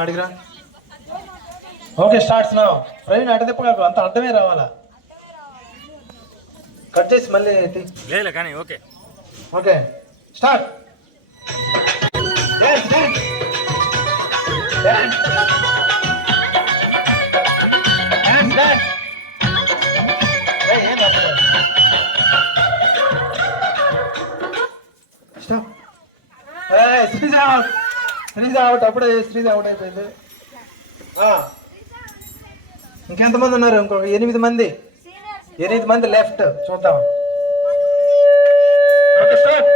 అడిగిరా. Okay starts నా ప్రవీణ్ అడ్డ తిప్పకు, అంత అడ్డమే రావాలా. కట్ చేసి మళ్ళీ లేదు కానీ okay okay start. Sreeja out, అప్పుడే శ్రీజ అవుట్ అయిపోయింది. ఇంకెంతమంది ఉన్నారు? ఇంకో 8 మంది, 8 మంది లెఫ్ట్. చూద్దాం. Okay start.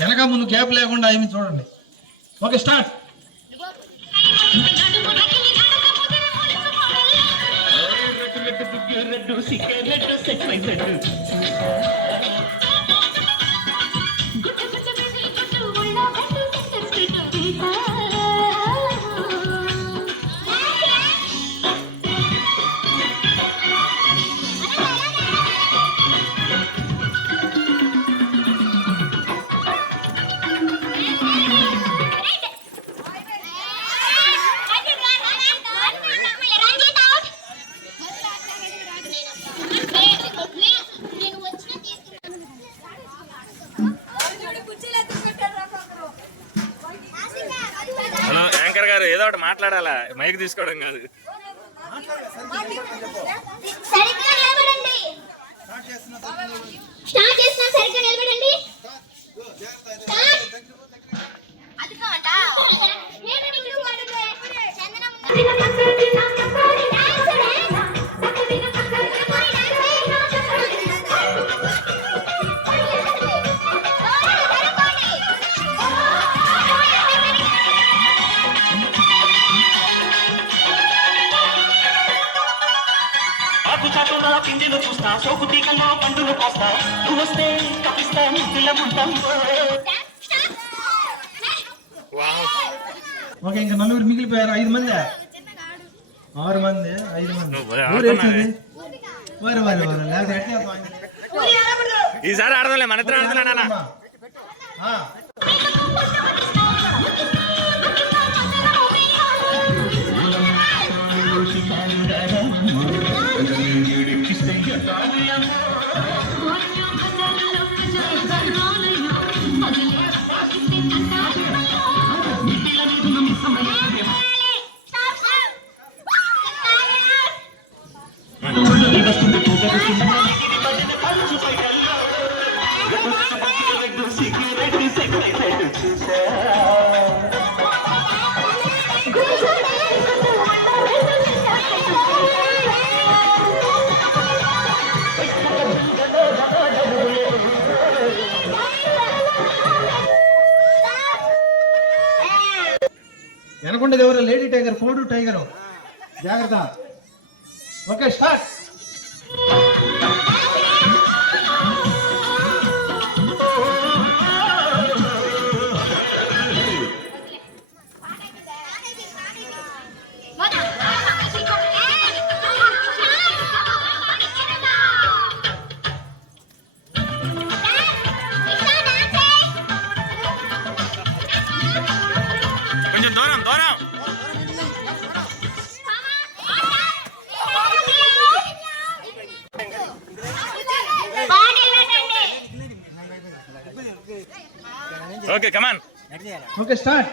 వెనక ముందు గ్యాప్ లేకుండా ఏమి చూడండి. Okay start. మాట్లాడాలా, మైక్ తీసుకోవడం కాదు. పిండిలో చూస్తా సోకు తీగలో పండును కోస్తా నువ్వు వస్తే కపిస్తా పిల్లముంటాం. ఓకే, ఇంకా నలుగురు మిగిలిపోయారు. 5 మంది, 6 మంది, 5 మంది. ఈసారి ఆడదాంలే, మన ఇద్దరు ఆడుతున్నా. వెనకుండేది ఎవరు? లేడీ టైగర్, ఫోర్డు టైగర్. జాగ్రత్త. Okay, start. కొంచెం దూరం దూరం. Okay, come on. Okay, start.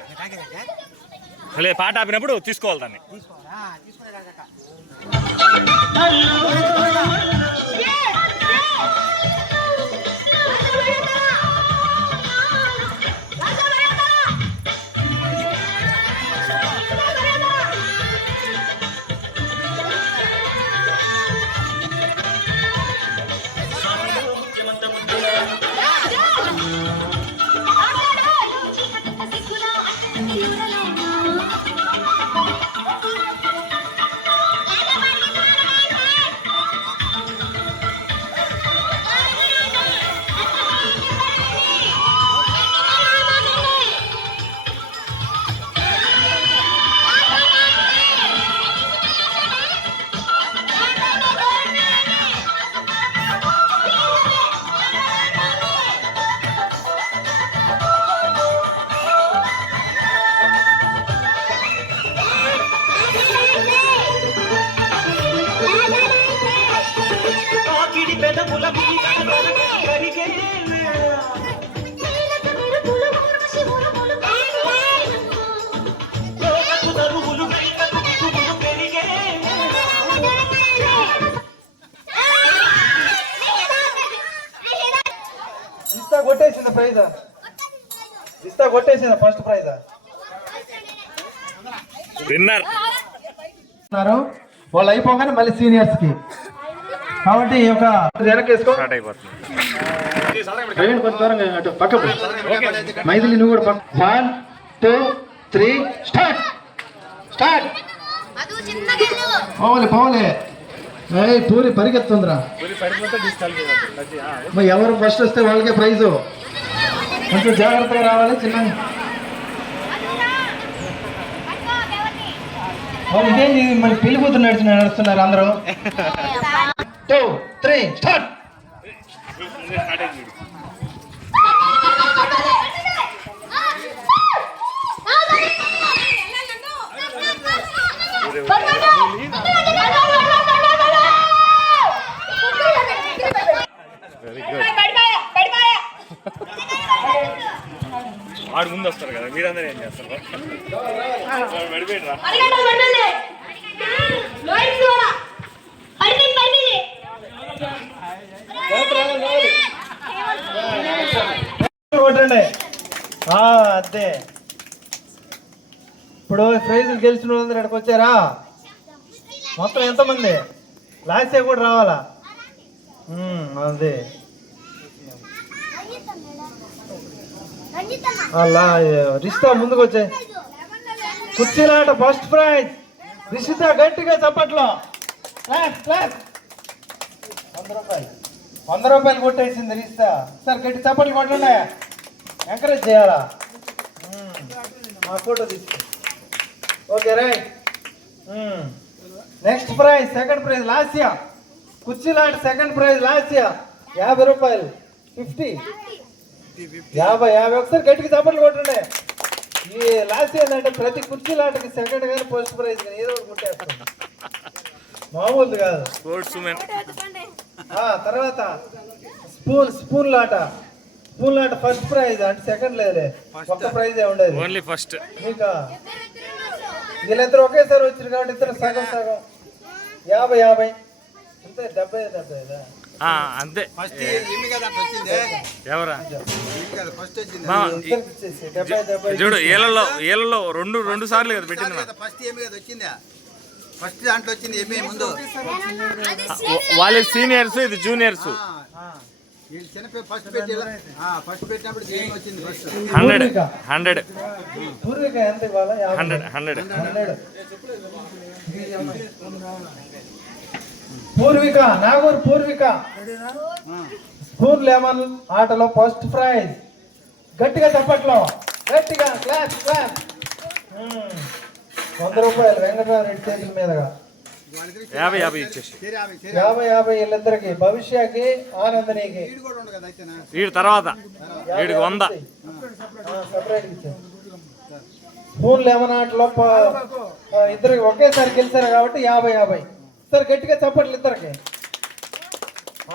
పాట ఆపినప్పుడు తీసుకోవాలి దాన్ని. కొట్టేసింది ప్రైజ్. కొట్టేసింది ఫస్ట్ ప్రైజ్. విన్నర్ వాళ్ళు అయిపోగానే మళ్ళీ సీనియర్స్ కి. కాబట్టి ఈ యొక్క వెనకేసుకో. ప్రవీణ్ కొంచెం దూరంగా అటు పక్కకు. మైథిలి నువ్వు కూడా పక్క. 1 2 3 స్టార్ట్. స్టార్ట్. పోలే పోలే. పూరి పరిగెత్తుందిరా. ఎవరు ఫస్ట్ వస్తే వాళ్ళకే ప్రైజు. కొంచెం జాగ్రత్తగా రావాలి. చిన్న ఇదేంటి మరి పెళ్లి కూతురు నడుస్తున్నారు అందరూ. 2 3 స్టార్ట్. Very good. ముందు వస్తారు కదా, మీరందరూ ఏం చేస్తారు? పడిపోయినరా? కొట్టండి. అదే ఇప్పుడు ప్రైజులు గెలిచిన వాళ్ళందరూ ఇక్కడికి వచ్చారా? మొత్తం ఎంతమంది? లాస్ట్ ఇయర్ కూడా రావాలా? అదే అలా రిషిత ముందుకు వచ్చాయి. కుర్చీలాట ఫస్ట్ ప్రైజ్ రిషిత, గట్టిగా చప్పట్లో. 100 రూపాయలు కొట్టేసింది రిషిత. సార్ గట్టి చప్పట్లు కొట్టండి, ఎంకరేజ్ చేయాలా? మా ఫోటో తీసుకో. Okay right. Next prize second prize Lasya. కుర్చీలాట సెకండ్ ప్రైజ్ లాస్యా. 50 రూపాయలు. 50 ఒకసారి గట్టికి చప్పట్లు కొట్టండి. ఈ లాస్ట్ ఏంటంటే ప్రతి కుర్చీలాటకి సెకండ్ కానీ ఫస్ట్ ప్రైజ్ కానీ ఏదో ఒకటి కొట్టేస్తుంది, మామూలు కాదు. తర్వాత స్పూన్ లాట ఫస్ట్ ప్రైజ్ అంటే సెకండ్ లేదే, ఒక్క ప్రైజ్ ఉండేది, ఓన్లీ ఫస్ట్. ఇంకా వీళ్ళిద్దరు ఒకేసారి వచ్చారు కాబట్టి ఇద్దరు సగం 50 అంతే. 70 అంతే. చూడు ఏళ్ళలో రెండు సార్లు కదా పెట్టింది. ఫస్ట్ దాంట్లో వచ్చింది ఏమే ముందు వాళ్ళ సీనియర్స్, ఇది జూనియర్స్. ఫస్ట్ పెట్టినప్పుడు వచ్చింది 100. పూర్విక ఎంత ఇవ్వాలా? 100. పూర్విక, నాగూర్ పూర్విక స్పూన్ లెమన్ ఆటలో ఫస్ట్ ప్రైజ్. గట్టిగా చప్పట్లో, గట్టిగా క్లాస్. 100 రూపాయలు వెంకటరామరెడ్డి చేతుల మీదుగా. 50 ఇచ్చేసి 50 వీళ్ళిద్దరికి, భవిష్యకి, ఆనందనికి. వీడి తర్వాత వీడికి 100 సపరేట్ ఇచ్చారు. స్పూన్ లెమన్ ఆటలో ఇద్దరికి ఒకేసారి గెలిచారు కాబట్టి 50. సార్ గట్టిగా చప్పట్లు ఇద్దరికి,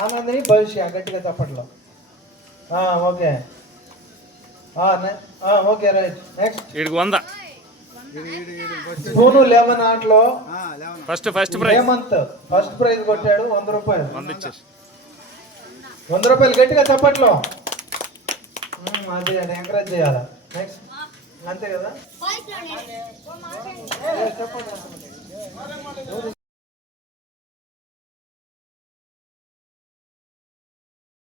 ఆనందని భవిష్య, గట్టిగా చప్పట్లో. Okay okay right. నెక్స్ట్ వీడికి 100. స్పూను లెమన్ ఆటలో first prize Hemanth first prize కొట్టాడు. 100 రూపాయలు. 100 ఇచ్చేసి 100 రూపాయలు గట్టిగా చప్పట్లో. అదే అంటే ఎంకరేజ్ చేయాలా? నెక్స్ట్ అంతే కదా. చెప్పండి.